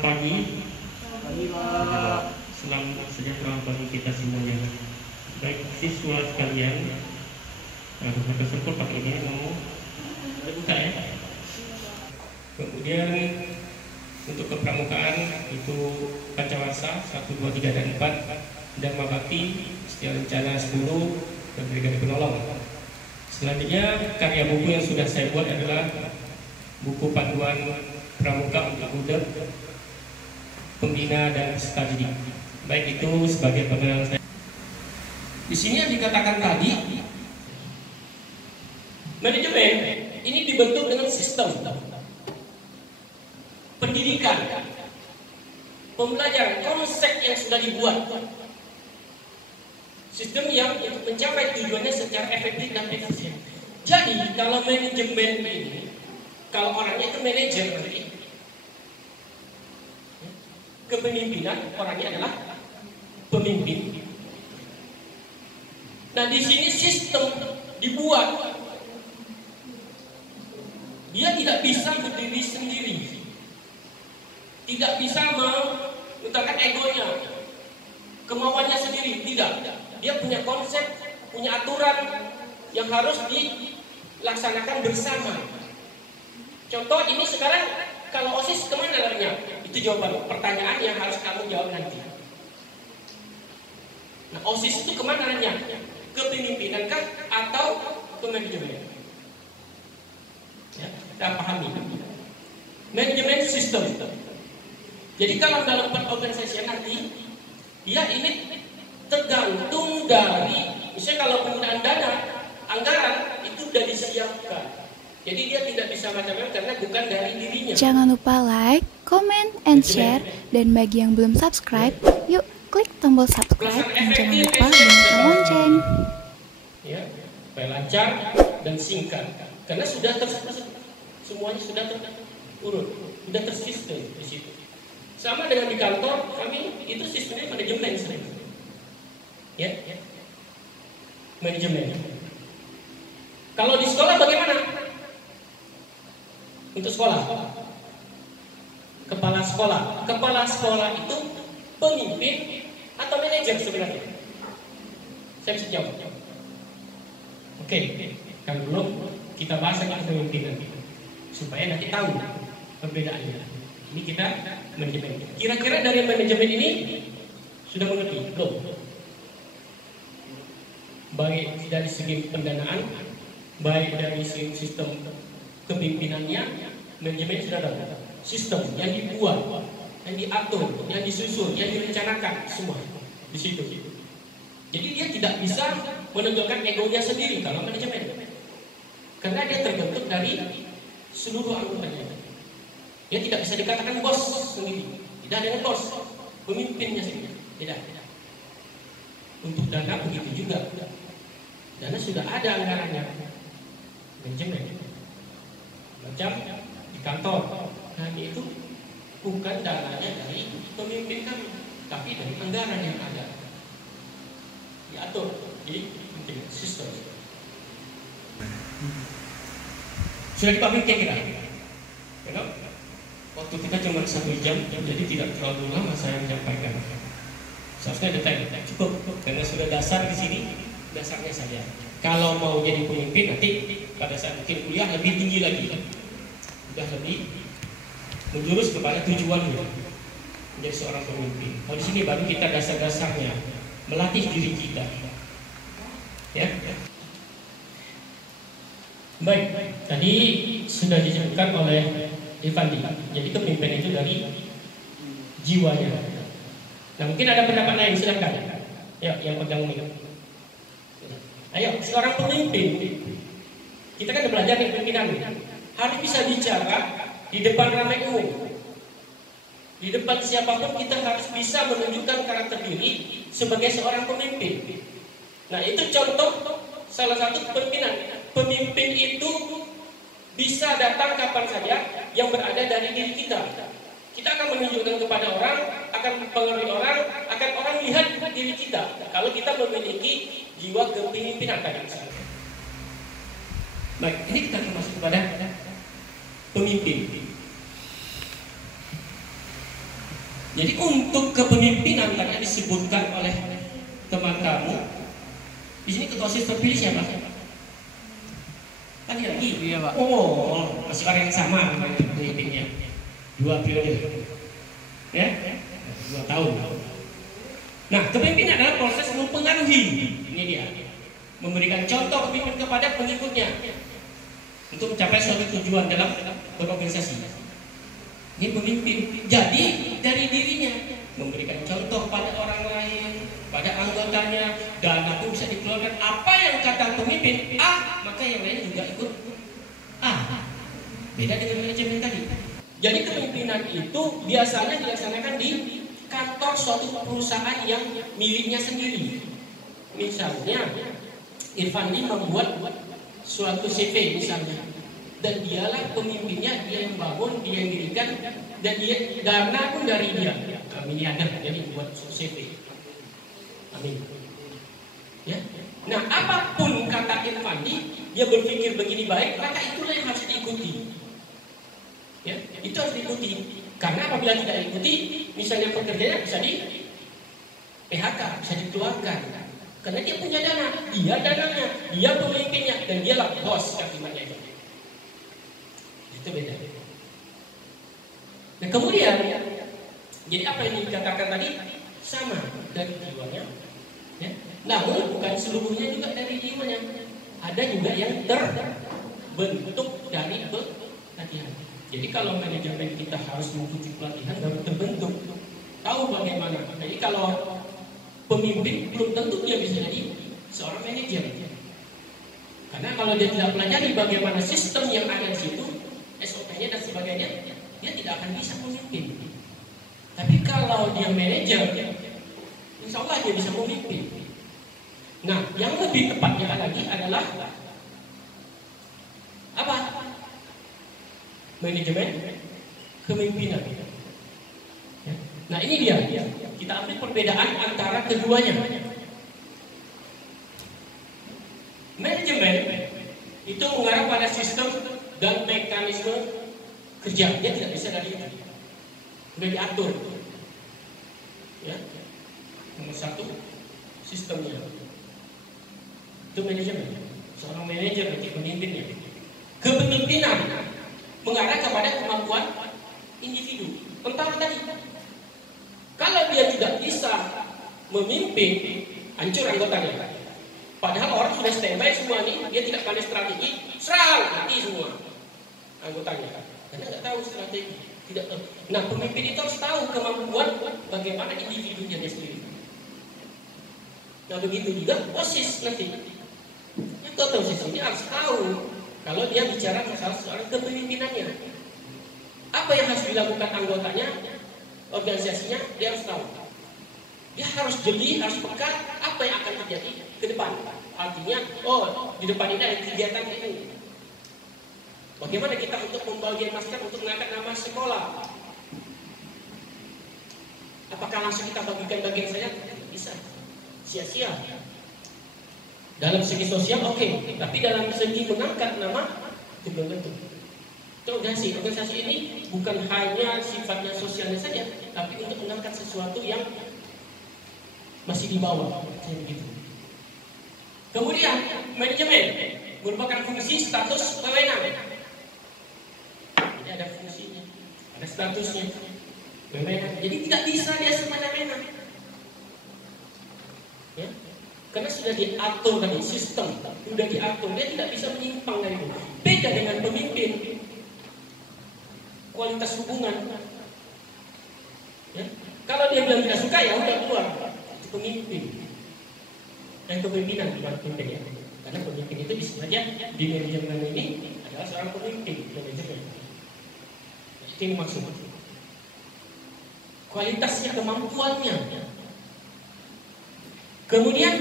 pagi. Selamat sejahtera bagi kita semuanya. Baik siswa sekalian, Profesor Sepul pakai ini mau buka ya. Kemudian untuk kepramukaan itu Pancawarsa 1, 2, 3 dan 4, Dharma Bakti, Setia Lencana 10 dan Brigade Penolong. Selanjutnya karya buku yang sudah saya buat adalah buku panduan pramuka untuk budak, pembina dan peserta didik. Baik itu sebagai pengenalan saya. Di sini yang dikatakan tadi, manajemen ini dibentuk dengan sistem pendidikan, pembelajaran, konsep yang sudah dibuat, sistem yang untuk mencapai tujuannya secara efektif dan efisien. Jadi kalau manajemen ini, kalau orangnya itu manajer, kepemimpinan orangnya adalah pemimpin. Nah di sini sistem dibuat, dia tidak bisa berdiri sendiri, tidak bisa mengutarakan egonya, kemauannya sendiri, tidak. Dia punya konsep, punya aturan yang harus dilaksanakan bersama. Contoh ini sekarang, kalau OSIS kemana larinya? Itu jawaban pertanyaan yang harus kamu jawab nanti. Nah OSIS itu kemana larinya? Kepemimpinankah atau kemanajemen? Ya, kita pahami. Manajemen sistem. Jadi kalau dalam perorganisasian nanti, dia ini tergantung dari, misalnya kalau penggunaan dana, anggaran itu sudah disiapkan. Jadi dia tidak bisa macam-macam karena bukan dari dirinya. Jangan lupa like, comment, and share. Dan bagi yang belum subscribe, yuk klik tombol subscribe dan jangan lupa bunyikan lonceng. Ya, supaya lancar dan singkat. Karena sudah semuanya sudah terurut, sudah tersistem di situ. Sama dengan di kantor, kami itu sistemnya manajemen sering. Ya, manajemen. Kalau di sekolah bagaimana? Untuk sekolah, kepala sekolah itu pemimpin atau manajer sebenarnya? Saya bisa jawab. Oke, kan belum kita bahas tentang kepemimpinan supaya nanti tahu perbedaannya. Ini kita manajemen. Kira-kira dari manajemen ini sudah mengerti? Belum? Baik dari segi pendanaan, baik dari segi sistem kepimpinannya, manajemen sudah ada. Sistem yang dibuat, yang diatur, yang disusun, yang direncanakan, semua di situ. Jadi dia tidak bisa menentukan egonya sendiri kalau manajemen, karena dia terbentuk dari seluruh anggotanya. Dia tidak bisa dikatakan bos sendiri, tidak ada bos, pemimpinnya sendiri, tidak. Untuk dana begitu juga, dana sudah ada anggarannya, manajemen. Macam di kantor, nah itu bukan dananya dari pemimpin kami, tapi dari anggaran yang ada, diatur di sistem. Sudah dipahami kira-kira? Waktu kita cuma 1 jam, jadi tidak terlalu lama saya menyampaikan. Seharusnya detail, cukup karena sudah dasar di sini, dasarnya saja. Kalau mau jadi pemimpin nanti pada saat mungkin kuliah lebih tinggi lagi, sudah lebih menjurus kepada tujuannya menjadi seorang pemimpin. Kalau di sini baru kita dasar-dasarnya, melatih diri kita. Ya. Baik, tadi sudah disebutkan oleh Irfandi. Jadi kepemimpinan itu dari jiwanya. Nah mungkin ada pendapat lain, silakan. Ya, yang pegang mic. Ayo, seorang pemimpin, kita kan udah belajar nih pimpinan, harus bisa bicara di depan ramai umum, di depan siapapun kita harus bisa menunjukkan karakter diri sebagai seorang pemimpin. Nah itu contoh salah satu kepemimpinan. Pemimpin itu bisa datang kapan saja yang berada dari diri kita. Kita akan menunjukkan kepada orang, akan mempengaruhi orang, akan orang lihat diri kita. Kalau kita memiliki jiwa kepemimpinan tadi. Baik, ini kita masuk kepada pemimpin. Jadi untuk kepemimpinan tadi disebutkan oleh teman kamu, di sini ketua OSIS terpilih siapa? Kan lagi. Iya, Pak. Oh, masih orang yang sama pemimpinnya. 2 periode. Ya? 2 tahun. Nah, kepemimpinan adalah proses mempengaruhi. Ini dia. Memberikan contoh pemimpin kepada pengikutnya untuk mencapai suatu tujuan dalam berorganisasi. Ini pemimpin. Jadi dari dirinya memberikan contoh pada orang lain, pada anggotanya, dana pun bisa dikeluarkan. Apa yang kata pemimpin A, maka yang lain juga ikut A. Beda dengan manajemen tadi. Jadi kepemimpinan itu biasanya dilaksanakan di kantor suatu perusahaan yang miliknya sendiri. Misalnya Irfandi membuat suatu CV misalnya, dan dialah pemimpinnya, dia yang bangun, dia yang dirikan, dan dia dana pun dari dia. Kami ada jadi buat CV. Amin. Ya. Nah, apapun kata Irfandi, dia berpikir begini baik, maka itulah yang harus diikuti. Ya, itu harus diikuti. Karena apabila tidak diikuti, misalnya pekerjanya bisa di PHK, bisa dikeluarkan. Karena dia punya dana, dia dananya, dia pemimpinnya, dan dialah bos kalimatnya itu. Itu beda. Nah kemudian, jadi apa yang dikatakan tadi sama dari jiwanya. Ya. Namun bukan seluruhnya juga dari jiwanya. Ada juga yang terbentuk dari pelatihan. Jadi kalau manajemen kita harus mengikuti pelatihan baru terbentuk. Tahu bagaimana. Jadi kalau pemimpin belum tentu dia bisa jadi seorang manajer. Karena kalau dia tidak pelajari bagaimana sistem yang ada di situ, SOP-nya dan sebagainya, dia tidak akan bisa memimpin. Tapi kalau dia manajer, insya Allah dia bisa memimpin. Nah, yang lebih tepatnya lagi adalah apa? Manajemen kepemimpinan. Ya. Nah, ini dia. Kita ambil perbedaan antara keduanya. Manajemen itu mengarah pada sistem dan mekanisme kerja. Dia tidak bisa dari itu. Sudah diatur. Ya. Nomor 1 sistemnya. Itu manajemen. Seorang manajer nanti pemimpinnya. Kepemimpinan mengarah kepada kemampuan individu. Tentang tadi. Kalau dia tidak bisa memimpin, hancur anggotanya. Padahal orang sudah standby semua nih, dia tidak pandai strategi, serang mati semua anggotanya. Karena nggak tahu strategi, tidak tahu. Nah, pemimpin itu harus tahu kemampuan bagaimana individunya dia sendiri. Nah, begitu juga OSIS nanti. Ketua OSIS ini harus tahu kalau dia bicara masalah soal kepemimpinannya. Apa yang harus dilakukan anggotanya, organisasinya, dia harus tahu. Dia harus jeli, harus peka apa yang akan terjadi ke depan. Artinya, oh di depan ini ada kegiatan ini. Bagaimana kita untuk membagian masker untuk mengangkat nama sekolah? Apakah langsung kita bagikan saja? Tidak bisa. Sia-sia. Dalam segi sosial oke, tapi dalam segi mengangkat nama belum tentu. Organisasi ini bukan hanya sifatnya sosialnya saja, tapi untuk mengangkat sesuatu yang masih di bawah, begitu. Kemudian manajemen merupakan fungsi status wewenang. Ini ada fungsinya, ada statusnya wewenang. Jadi tidak bisa dia semena-mena. Ya? Karena sudah diatur tadi sistem, sudah diatur, dia tidak bisa menyimpang dari itu. Beda dengan pemimpin. Kualitas hubungan. Ya? Kalau dia bilang tidak suka, ya udah keluar. Itu pemimpin. Dan kepemimpinan bukan pemimpin ya. Karena pemimpin itu bisa saja di manajemen ini adalah seorang pemimpin manajemen. Itu yang maksud. Kualitasnya, kemampuannya. Kemudian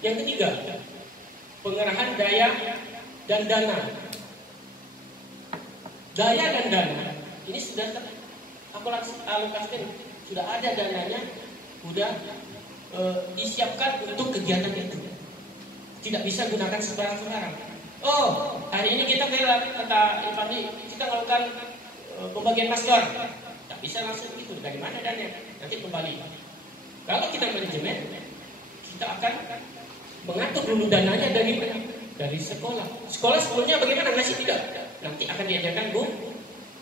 yang ketiga, pengerahan daya dan dana. Daya dan dana ini sudah alokasikan, sudah ada dananya, sudah disiapkan untuk kegiatan itu. Tidak bisa gunakan sembarang-sembarang. Oh, hari ini kita kata Irfandi, kita melakukan pembagian masker. Tidak nggak bisa langsung itu. Dari mana dananya? Nanti kembali. Kalau kita manajemen, kita akan mengatur dulu dananya dari sekolah. Sekolah sebelumnya bagaimana? Ngasih tidak? Nanti akan diajarkan Bu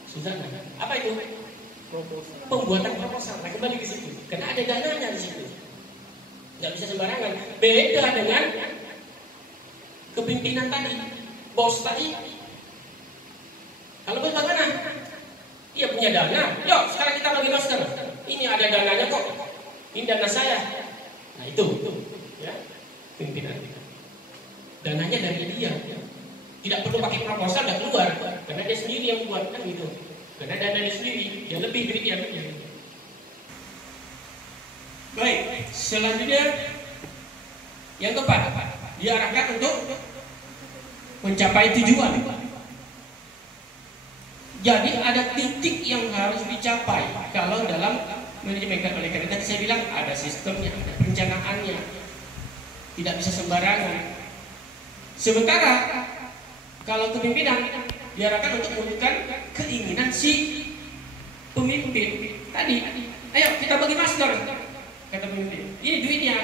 Suzana. Apa itu? Pembuatan proposal. Nah, kembali ke situ. Karena ada dananya di situ. Nggak bisa sembarangan. Beda dengan kepimpinan tadi, bos tadi. Kalau bos bagaimana? Iya punya dana. Yuk sekarang kita bagi masker. Ini ada dananya kok. Ini dana saya. Nah itu ya pimpinan. Dananya dari dia. Tidak perlu pakai proposal, tidak keluar. Karena dia sendiri yang buat kan gitu. Karena dana dia sendiri, dia lebih duitnya. Baik, selanjutnya yang keempat, diarahkan untuk mencapai tujuan. Jadi ada titik yang harus dicapai kalau dalam manajemen. Oleh karena tadi saya bilang ada sistemnya, ada perencanaannya, tidak bisa sembarangan. Sementara kalau kepimpinan diarahkan untuk mewujudkan keinginan si pemimpin tadi. Ayo kita bagi masker, kata pemimpin. Ini duitnya,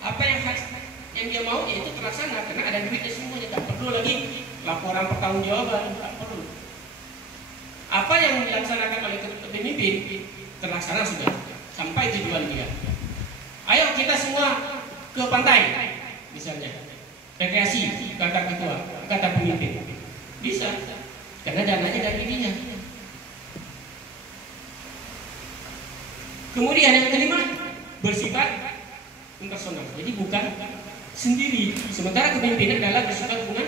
apa yang dia mau yaitu terlaksana karena ada duitnya semuanya. Tak perlu lagi laporan pertanggungjawaban, tak perlu. Apa yang dilaksanakan oleh pemimpin terlaksana sudah sampai tujuan dia. Ayo kita semua ke pantai, misalnya rekreasi, kata ketua, kata pemimpin, bisa karena dananya dari dirinya. Kemudian yang kelima bersifat impersonal, jadi bukan sendiri. Sementara kepemimpinan adalah bersifat hubungan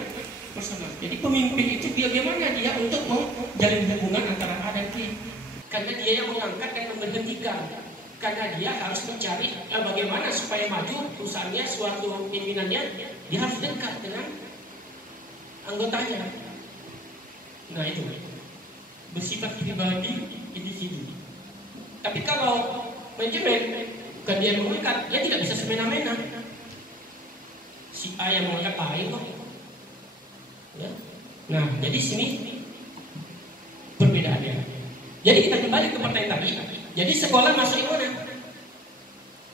personal. Jadi pemimpin itu bagaimana dia untuk menjalin hubungan antara A dan B. Karena dia yang mengangkat dan memberhentikan. Karena dia harus mencari bagaimana supaya maju perusahaannya, suatu pimpinannya, dia harus dekat dengan anggotanya. Nah itu bersifat pribadi individu. Tapi kalau manajemen bukan dia yang mengangkat, dia tidak bisa semena-mena. Si A yang mengangkat A itu. Ya. Nah, jadi sini perbedaannya. Jadi kita kembali ke pertanyaan tadi. Jadi sekolah masuk di mana?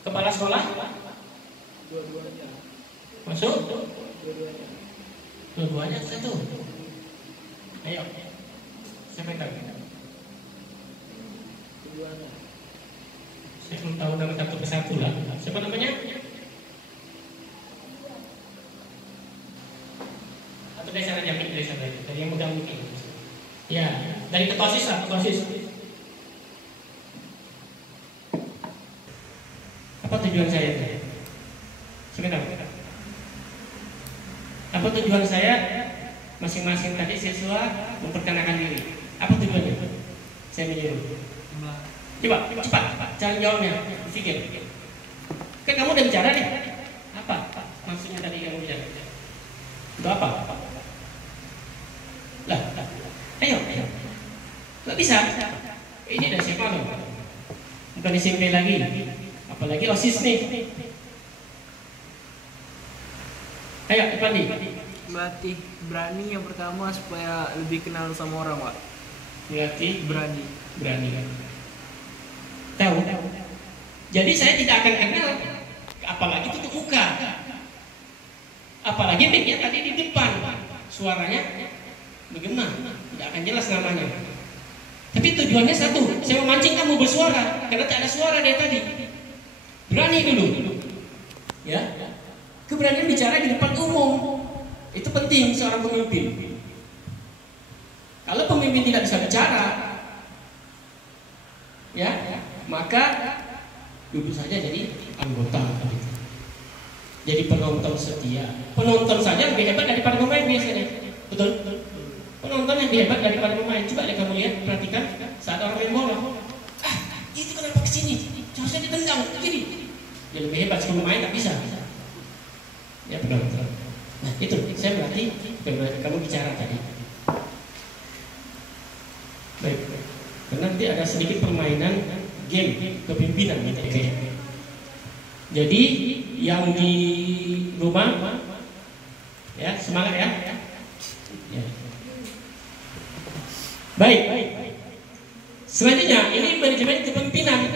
Kepala sekolah? Dua-duanya. Masuk? Dua-duanya. Dua-duanya satu. Ayo. Siapa yang tahu? Keduanya. Saya belum tahu nama satu persatu lah. Siapa namanya? Atau dari sana jamin dari sana itu, dari yang mudah mungkin. Ya, dari ketua OSIS lah, ketua OSIS. Apa tujuan saya? Sebentar. Apa tujuan saya? Masing-masing tadi siswa memperkenalkan diri. Apa tujuannya? Saya menyuruh. Coba, cepat, jangan jawabnya. Pikir. Kan kamu udah bicara nih. Apa maksudnya tadi kamu bicara? Itu apa? Lah, ayo. Gak bisa. Ini udah siapa loh? Bukan SMP lagi. Apalagi OSIS nih. Ayo, Ipandi. Melatih berani yang pertama supaya lebih kenal sama orang, Pak. Melatih Berani. kan? Tahu. Jadi saya tidak akan kenal, apalagi tutup muka. Apalagi mic-nya tadi di depan, suaranya bergema, tidak akan jelas namanya. Tapi tujuannya satu, saya memancing kamu bersuara, karena tak ada suara dari tadi. Berani dulu, ya. Keberanian bicara di depan umum itu penting seorang pemimpin. Kalau pemimpin tidak bisa bicara, ya, maka duduk saja jadi anggota, jadi penonton setia. Penonton saja lebih hebat daripada pemain biasanya, betul? Penonton yang lebih hebat daripada pemain. Coba deh kamu lihat, perhatikan saat orang main bola. Itu kenapa kesini? Harusnya ditendang, begini. Dia lebih hebat sebelum main, tak bisa. Ya penonton. Nah itu, saya berarti kamu bicara tadi. Baik. Karena nanti ada sedikit permainan game kepemimpinan gitu ya. Jadi yang di rumah ya semangat ya. Baik. Selanjutnya, ini manajemen kepemimpinan.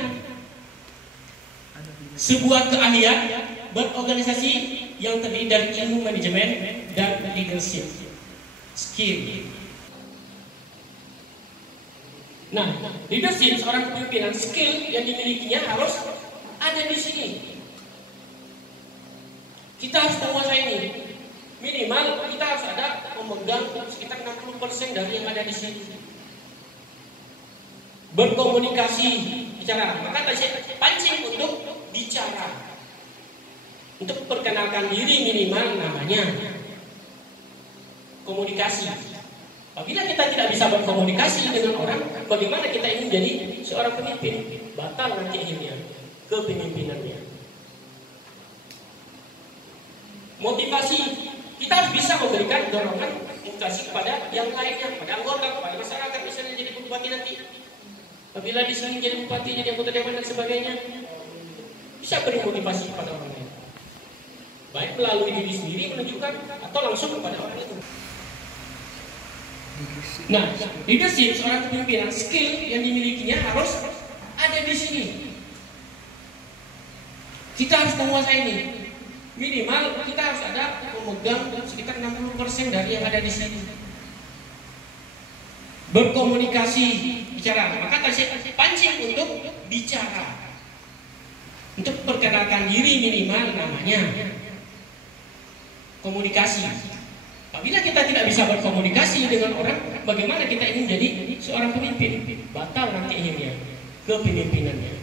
Sebuah keahlian berorganisasi yang terdiri dari ilmu manajemen dan leadership skill. Nah, leadership seorang kepemimpinan, skill yang dimilikinya harus ada di sini. Kita harus menguasai ini. Minimal kita harus ada memegang sekitar 60% dari yang ada di sini. Berkomunikasi, bicara. Maka tadi saya pancing untuk bicara. Untuk perkenalkan diri minimal namanya komunikasi. Apabila kita tidak bisa berkomunikasi dengan orang, bagaimana kita ingin menjadi seorang pemimpin? Batal nanti akhirnya kepemimpinannya. Motivasi, kita harus bisa memberikan dorongan motivasi kepada yang lainnya, kepada anggota, kepada masyarakat, misalnya jadi bupati nanti. Apabila di sini jadi bupati, jadi anggota dewan dan sebagainya, bisa beri motivasi kepada orang lain. Baik melalui diri sendiri menunjukkan atau langsung kepada orang itu. Nah, leadership seorang kepemimpinan, skill yang dimilikinya harus ada di sini. Kita harus menguasai ini. Minimal kita harus ada memegang sekitar 60% dari yang ada di sini. Berkomunikasi, bicara. Maka tadi saya pancing untuk bicara. Untuk perkenalkan diri minimal namanya komunikasi. Apabila kita tidak bisa berkomunikasi dengan orang, bagaimana kita ingin menjadi seorang pemimpin? Batal nanti akhirnya kepemimpinannya.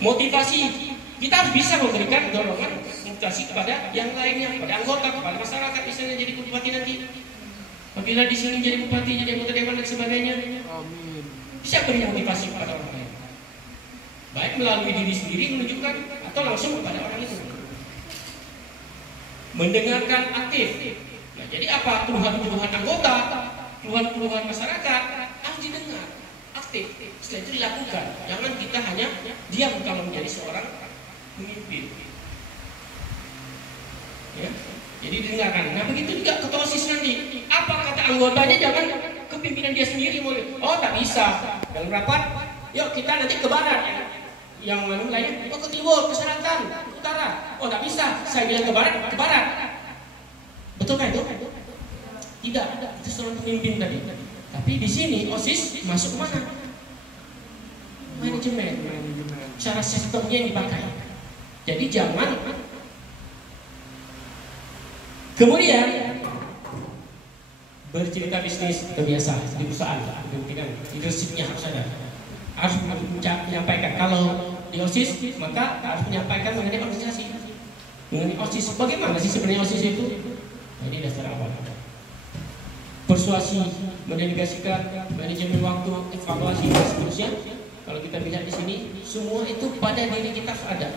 Motivasi, kita harus bisa memberikan dorongan motivasi kepada yang lainnya, kepada anggota, kepada masyarakat, misalnya jadi bupati nanti. Apabila di sini jadi bupati, jadi anggota dewan dan sebagainya, bisa beri motivasi kepada orang lain. Baik melalui diri sendiri menunjukkan atau langsung kepada orang itu. Mendengarkan aktif. Nah, jadi apa? Keluhan-keluhan anggota, keluhan-keluhan masyarakat harus didengar, aktif. Setelah itu dilakukan. Jangan kita hanya diam kalau menjadi seorang pemimpin. Ya, jadi didengarkan. Nah, begitu juga ketua OSIS nanti. Apa kata anggotanya? Jangan kepimpinan dia sendiri. Oh, tak bisa. Dalam rapat, yuk kita nanti ke barat. Yang mana lainnya? Oh, ke timur, ke selatan, ke utara. Oh, tak bisa. Saya bilang ke barat. Betul kan itu? Tidak. Itu seorang pemimpin tadi. Tapi di sini OSIS masuk ke mana? Manajemen. Cara sistemnya yang dipakai. Jadi jangan. Kemudian bercerita bisnis kebiasaan di perusahaan, kepemimpinan, leadershipnya harus ada. Harus menyampaikan. Kalau di OSIS, maka harus menyampaikan mengenai organisasi, mengenai OSIS. Bagaimana sih sebenarnya OSIS itu? Ini dasar awal. Persuasi, mendelegasikan, manajemen waktu, evaluasi dan seterusnya. Kalau kita lihat di sini, semua itu pada diri kita ada.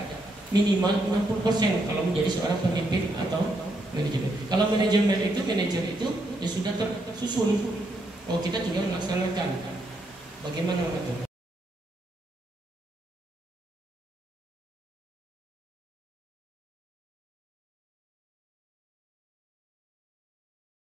Minimal 60% kalau menjadi seorang pemimpin atau manajemen. Kalau manajemen itu, manajer itu ya sudah tersusun. Oh, kita tinggal melaksanakan. Bagaimana itu?